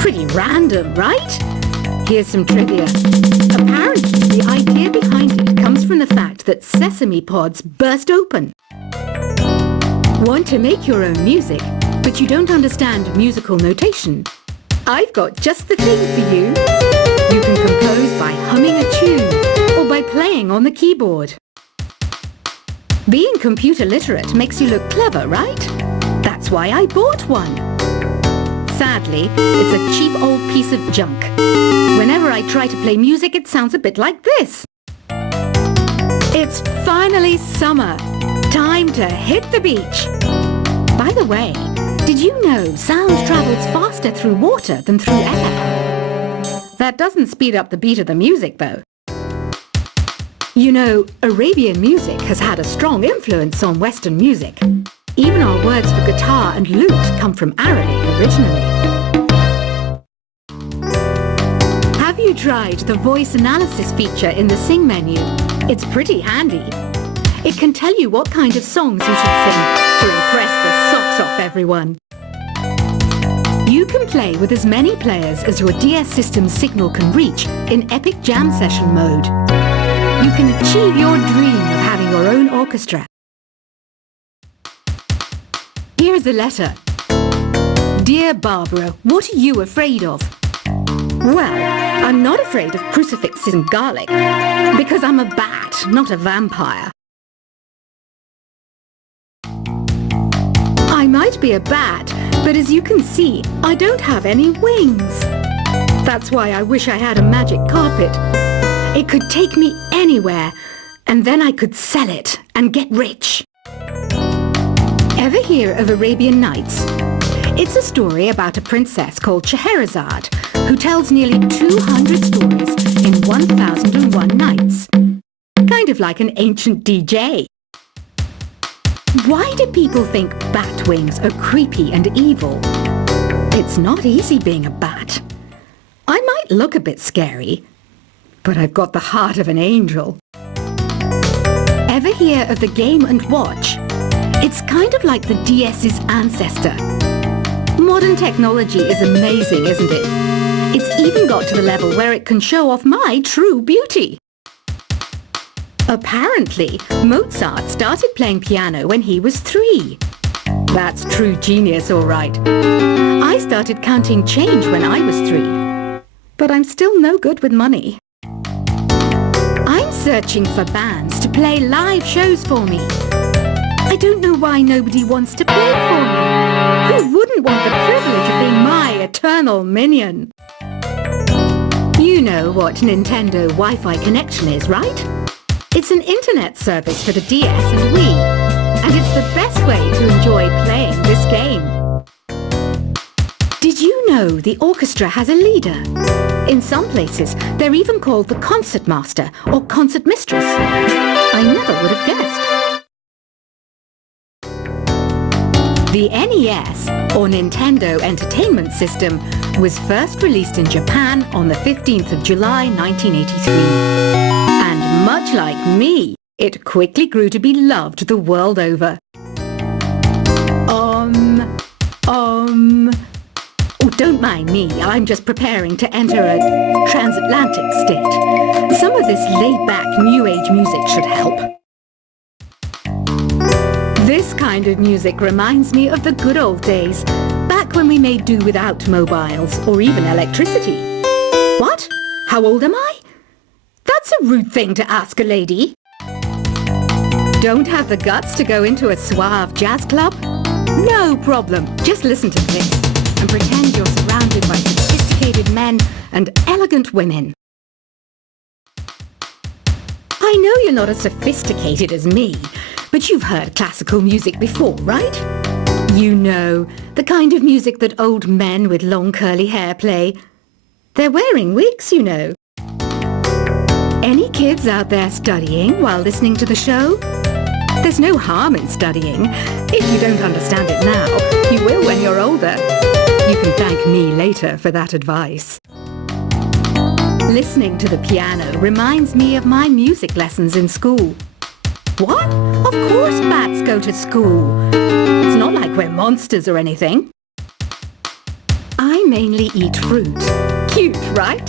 Pretty random, right? Here's some trivia. Apparently, the idea behind it comes from the fact that sesame pods burst open. Want to make your own music, but you don't understand musical notation? I've got just the thing for you. You can compose by humming a tune or by playing on the keyboard. Being computer literate makes you look clever, right? That's why I bought one. Sadly, it's a cheap old piece of junk. Whenever I try to play music, it sounds a bit like this. It's finally summer. Time to hit the beach. By the way, did you know sound travels faster through water than through air? That doesn't speed up the beat of the music, though. You know, Arabian music has had a strong influence on Western music. Even our words for guitar and lute come from Arabic originally. Have you tried the voice analysis feature in the Sing menu? It's pretty handy. It can tell you what kind of songs you should sing to impress the socks off everyone. You can play with as many players as your DS system's signal can reach in Epic Jam Session mode. You can achieve your dream of having your own orchestra. Here's a letter. Dear Barbara, what are you afraid of? Well, I'm not afraid of crucifixes and garlic, because I'm a bat, not a vampire. I might be a bat, but as you can see, I don't have any wings. That's why I wish I had a magic carpet. It could take me anywhere, and then I could sell it and get rich. Ever hear of Arabian Nights? It's a story about a princess called Scheherazade, who tells nearly 200 stories in 1001 nights. Kind of like an ancient DJ. Why do people think bat wings are creepy and evil? It's not easy being a bat. I might look a bit scary, but I've got the heart of an angel. Ever hear of the Game & Watch? It's kind of like the DS's ancestor. Modern technology is amazing, isn't it? It's even got to the level where it can show off my true beauty. Apparently, Mozart started playing piano when he was 3. That's true genius, all right. I started counting change when I was 3. But I'm still no good with money. I'm searching for bands to play live shows for me. I don't know why nobody wants to play for me. Who wouldn't want the privilege of being my eternal minion? You know what Nintendo Wi-Fi connection is, right? It's an internet service for the DS and Wii, and it's the best way to enjoy playing this game. Did you know the orchestra has a leader? In some places, they're even called the concert master or concert mistress. I never would have guessed. The NES, or Nintendo Entertainment System, was first released in Japan on the 15th of July 1983. And much like me, it quickly grew to be loved the world over. Oh, don't mind me, I'm just preparing to enter a transatlantic state. Some of this laid-back New Age music should help. This kind of music reminds me of the good old days, back when we made do without mobiles or even electricity. What? How old am I? That's a rude thing to ask a lady. Don't have the guts to go into a suave jazz club? No problem. Just listen to this and pretend you're surrounded by sophisticated men and elegant women. I know you're not as sophisticated as me, but you've heard classical music before, right? You know, the kind of music that old men with long curly hair play. They're wearing wigs, you know. Any kids out there studying while listening to the show? There's no harm in studying. If you don't understand it now, you will when you're older. You can thank me later for that advice. Listening to the piano reminds me of my music lessons in school. What? Of course bats go to school. It's not like we're monsters or anything. I mainly eat fruit. Cute, right?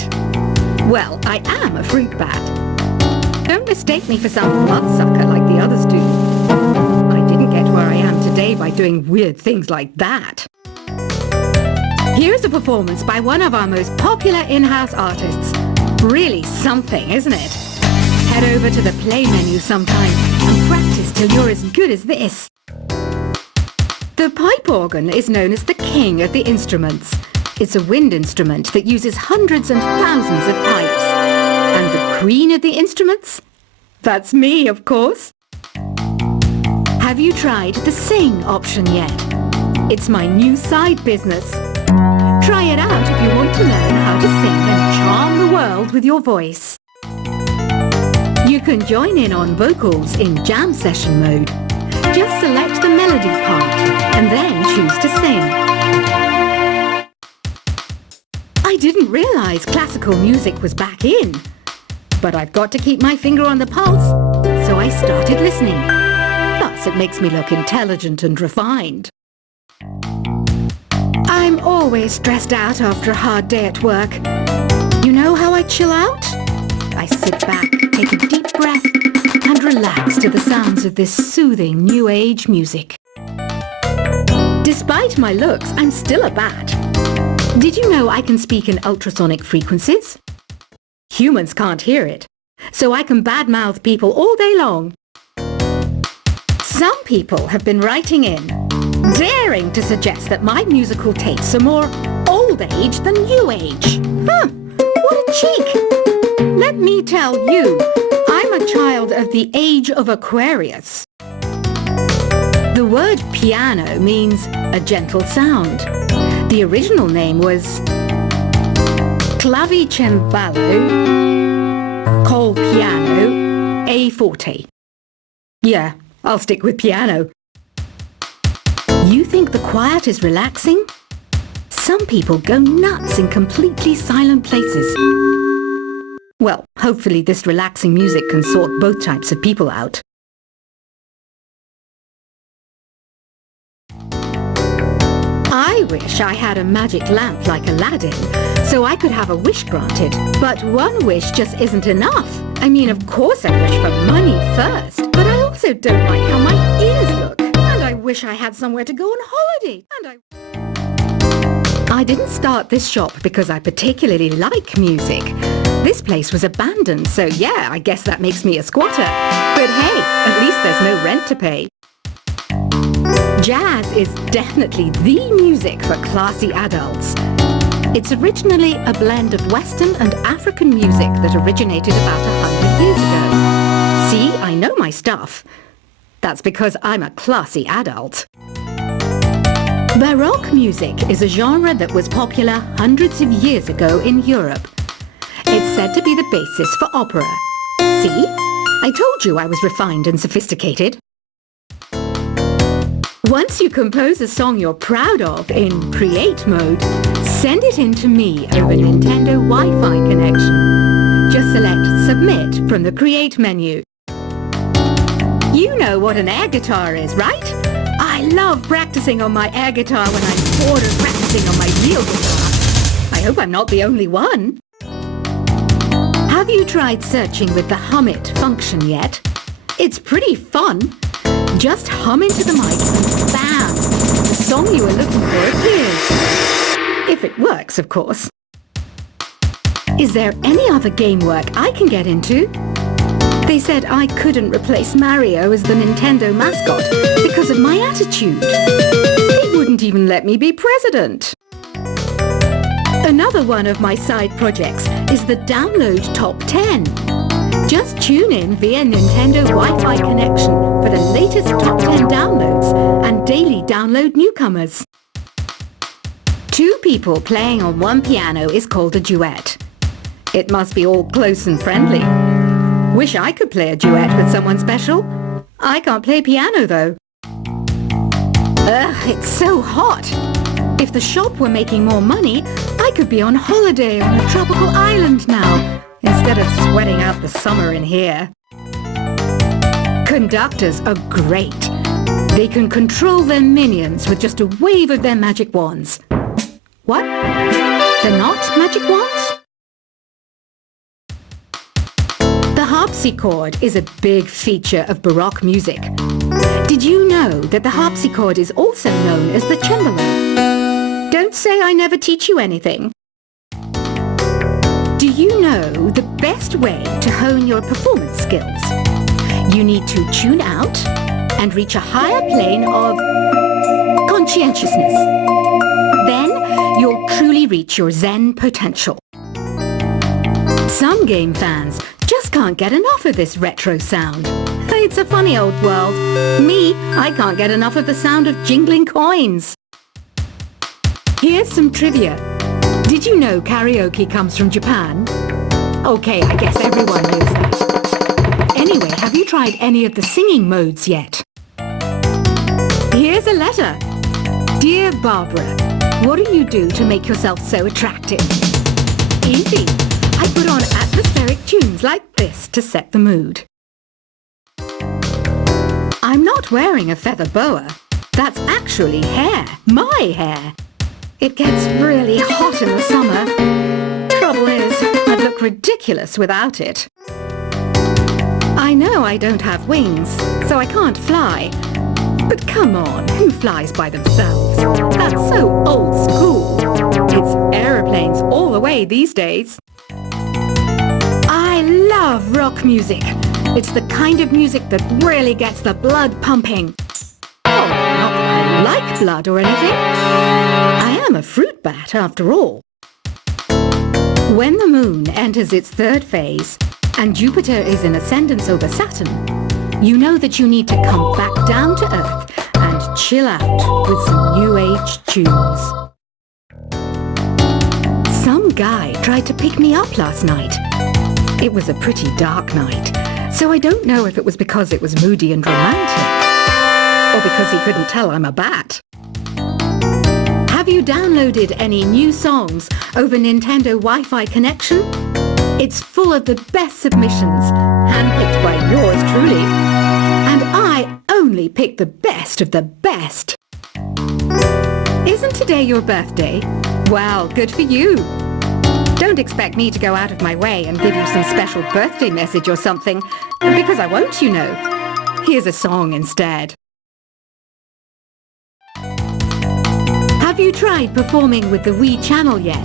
Well, I am a fruit bat. Don't mistake me for some bloodsucker like the others do. I didn't get where I am today by doing weird things like that. Here's a performance by one of our most popular in-house artists. Really something, isn't it? Head over to the play menu sometime and practice till you're as good as this. The pipe organ is known as the king of the instruments. It's a wind instrument that uses hundreds and thousands of pipes. And the queen of the instruments? That's me, of course. Have you tried the sing option yet? It's my new side business. Try it out if you want to learn how to sing and charm the world with your voice. You can join in on vocals in jam session mode. Just select the melody part and then choose to sing. I didn't realize classical music was back in. But I've got to keep my finger on the pulse, so I started listening. Plus, it makes me look intelligent and refined. I'm always stressed out after a hard day at work. You know how I chill out? I sit back, take a deep breath, and relax to the sounds of this soothing new age music. Despite my looks, I'm still a bat. Did you know I can speak in ultrasonic frequencies? Humans can't hear it, so I can badmouth people all day long. Some people have been writing in, daring to suggest that my musical tastes are more old age than new age. What a cheek! Let me tell you, I'm a child of the age of Aquarius. The word piano means a gentle sound. The original name was Clavicembalo col piano A forte. Yeah, I'll stick with piano. You think the quiet is relaxing? Some people go nuts in completely silent places. Well, hopefully this relaxing music can sort both types of people out. I wish I had a magic lamp like Aladdin, so I could have a wish granted. But one wish just isn't enough. I mean, of course I wish for money first, but I also don't like how my ears look. And I wish I had somewhere to go on holiday. I didn't start this shop because I particularly like music. This place was abandoned, so yeah, I guess that makes me a squatter. But hey, at least there's no rent to pay. Jazz is definitely the music for classy adults. It's originally a blend of Western and African music that originated about 100 years ago. See, I know my stuff. That's because I'm a classy adult. Baroque music is a genre that was popular hundreds of years ago in Europe. It's said to be the basis for opera. See? I told you I was refined and sophisticated. Once you compose a song you're proud of in create mode, send it in to me over Nintendo Wi-Fi connection. Just select Submit from the Create menu. You know what an air guitar is, right? I love practicing on my air guitar when I'm bored of practicing on my real guitar. I hope I'm not the only one. Have you tried searching with the Hum It function yet? It's pretty fun. Just hum into the mic and bam! The song you were looking for appears. If it works, of course. Is there any other game work I can get into? They said I couldn't replace Mario as the Nintendo mascot because of my attitude. They wouldn't even let me be president. Another one of my side projects is the Download Top 10. Just tune in via Nintendo Wi-Fi connection for the latest top 10 downloads and daily download newcomers. Two people playing on one piano is called a duet. It must be all close and friendly. Wish I could play a duet with someone special. I can't play piano though. Ugh, it's so hot. If the shop were making more money, I could be on holiday on a tropical island now, instead of sweating out the summer in here. Conductors are great. They can control their minions with just a wave of their magic wands. What? They're not magic wands? The harpsichord is a big feature of Baroque music. Did you know that the harpsichord is also known as the cembalo? Don't say I never teach you anything. Do you know the best way to hone your performance skills? You need to tune out and reach a higher plane of conscientiousness. Then you'll truly reach your Zen potential. Some game fans just can't get enough of this retro sound. It's a funny old world. Me, I can't get enough of the sound of jingling coins. Here's some trivia. Did you know karaoke comes from Japan? Okay, I guess everyone knows that. Anyway, have you tried any of the singing modes yet? Here's a letter. Dear Barbara, what do you do to make yourself so attractive? Easy. I put on atmospheric tunes like this to set the mood. I'm not wearing a feather boa. That's actually hair. My hair. It gets really hot in the summer. Trouble is, I'd look ridiculous without it. I know I don't have wings, so I can't fly. But come on, who flies by themselves? That's so old school. It's aeroplanes all the way these days. I love rock music. It's the kind of music that really gets the blood pumping. Oh, not that I like blood or anything. I am a fruit bat after all. When the moon enters its third phase and Jupiter is in ascendance over Saturn, you know that you need to come back down to Earth and chill out with some New Age tunes. Some guy tried to pick me up last night. It was a pretty dark night, so I don't know if it was because it was moody and romantic, or because he couldn't tell I'm a bat. Have you downloaded any new songs over Nintendo Wi-Fi connection? It's full of the best submissions, handpicked by yours truly. And I only pick the best of the best. Isn't today your birthday? Well, good for you. Don't expect me to go out of my way and give you some special birthday message or something, because I won't, you know. Here's a song instead. Have you tried performing with the Wii channel yet?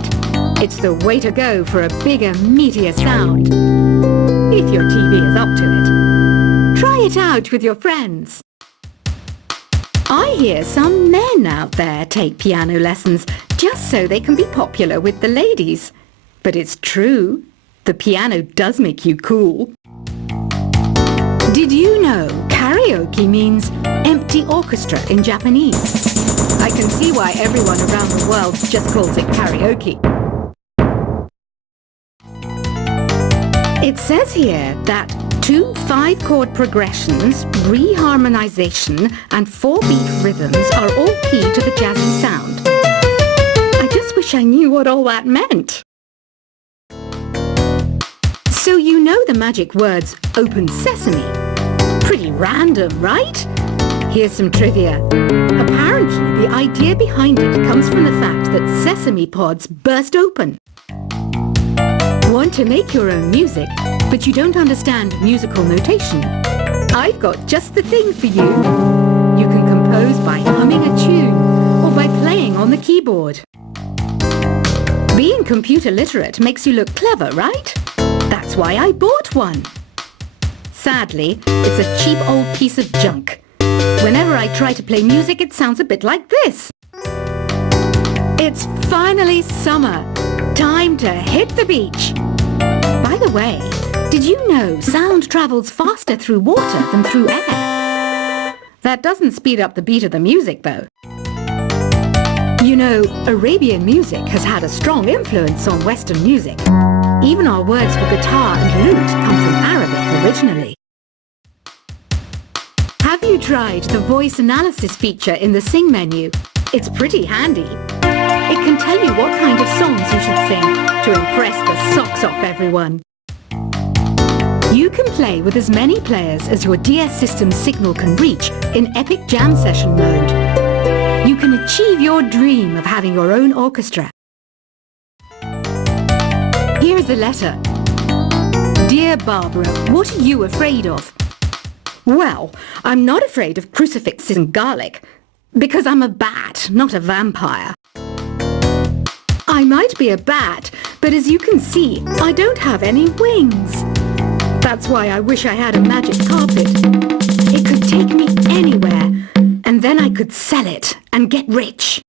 It's the way to go for a bigger, meatier sound. If your TV is up to it. Try it out with your friends. I hear some men out there take piano lessons just so they can be popular with the ladies. But it's true. The piano does make you cool. Did you know karaoke means empty orchestra in Japanese? I can see why everyone around the world just calls it karaoke. It says here that 2 5-chord progressions, reharmonization, and 4-beat rhythms are all key to the jazzy sound. I just wish I knew what all that meant. So you know the magic words open sesame. Pretty random, right? Here's some trivia. Apparently, the idea behind it comes from the fact that sesame pods burst open. Want to make your own music, but you don't understand musical notation? I've got just the thing for you. You can compose by humming a tune or by playing on the keyboard. Being computer literate makes you look clever, right? That's why I bought one. Sadly, it's a cheap old piece of junk. Whenever I try to play music, it sounds a bit like this. It's finally summer. Time to hit the beach. By the way, did you know sound travels faster through water than through air? That doesn't speed up the beat of the music, though. You know, Arabian music has had a strong influence on Western music. Even our words for guitar and lute come from Arabic originally. Have you tried the voice analysis feature in the Sing menu? It's pretty handy. It can tell you what kind of songs you should sing to impress the socks off everyone. You can play with as many players as your DS system's signal can reach in Epic Jam Session mode. You can achieve your dream of having your own orchestra Here's a letter. Dear Barbara, what are you afraid of? Well, I'm not afraid of crucifixes and garlic, because I'm a bat, not a vampire. I might be a bat, but as you can see, I don't have any wings. That's why I wish I had a magic carpet. It could take me anywhere, and then I could sell it and get rich.